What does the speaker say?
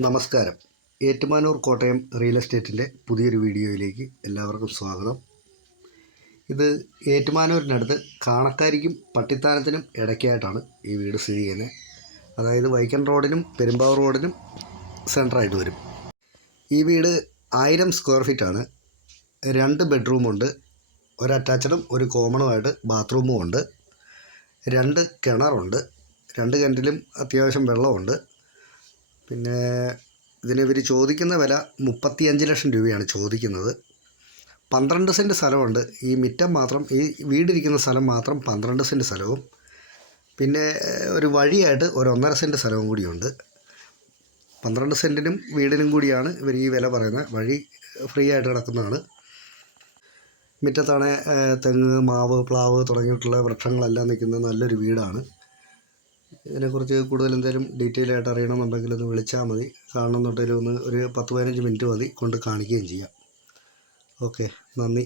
നമസ്കാരം. ഏറ്റുമാനൂർ കോട്ടയം റിയൽ എസ്റ്റേറ്റിന്റെ പുതിയൊരു വീഡിയോയിലേക്ക് എല്ലാവർക്കും സ്വാഗതം. ഇത് ഏറ്റുമാനൂരിനടുത്ത് കാണക്കാരിക്കും പട്ടിത്താനത്തിനും ഇടയ്ക്കായിട്ടാണ് ഈ വീട് സ്ഥിതി ചെയ്യുന്നത്. അതായത് വൈക്കൻ റോഡിനും പെരുമ്പാവൂർ റോഡിനും സെന്ററായിട്ട് വരും. ഈ വീട് ആയിരം സ്ക്വയർ ഫീറ്റാണ്. രണ്ട് ബെഡ്റൂമുണ്ട്. ഒരു അറ്റാച്ചഡും ഒരു കോമണുമായിട്ട് ബാത്റൂമും ഉണ്ട് രണ്ട് കിണറുണ്ട്. രണ്ട് കിണറ്റിലും അത്യാവശ്യം വെള്ളമുണ്ട്. പിന്നെ ഇതിന് ഇവർ ചോദിക്കുന്ന വില മുപ്പത്തിയഞ്ച് ലക്ഷം രൂപയാണ് ചോദിക്കുന്നത്. പന്ത്രണ്ട് സെന്റ് സ്ഥലമുണ്ട്. ഈ മിറ്റം മാത്രം ഈ വീടിരിക്കുന്ന സ്ഥലം മാത്രം പന്ത്രണ്ട് സെന്റ് സ്ഥലവും. പിന്നെ ഒരു വഴിയായിട്ട് ഒരു ഒന്നര സെന്റ് സ്ഥലവും കൂടിയുണ്ട്. പന്ത്രണ്ട് സെന്റിനും വീടിനും കൂടിയാണ് ഇവർ ഈ വില പറയുന്നത്. വഴി ഫ്രീ ആയിട്ട് കിടക്കുന്നതാണ്. മുറ്റത്താണ് തെങ്ങ് മാവ് പ്ലാവ് തുടങ്ങിയിട്ടുള്ള വൃക്ഷങ്ങളെല്ലാം നിൽക്കുന്ന നല്ലൊരു വീടാണ്. ഇതിനെക്കുറിച്ച് കൂടുതൽ എന്തെങ്കിലും ഡീറ്റെയിൽ ആയിട്ട് അറിയണമെന്നുണ്ടെങ്കിൽ ഒന്ന് വിളിച്ചാൽ മതി. കാണണമെന്നുണ്ടെങ്കിൽ ഒന്ന് ഒരു പത്ത് പതിനഞ്ച് മിനിറ്റ് മതി കൊണ്ട് കാണിക്കുകയും ചെയ്യാം. ഓക്കെ നന്ദി.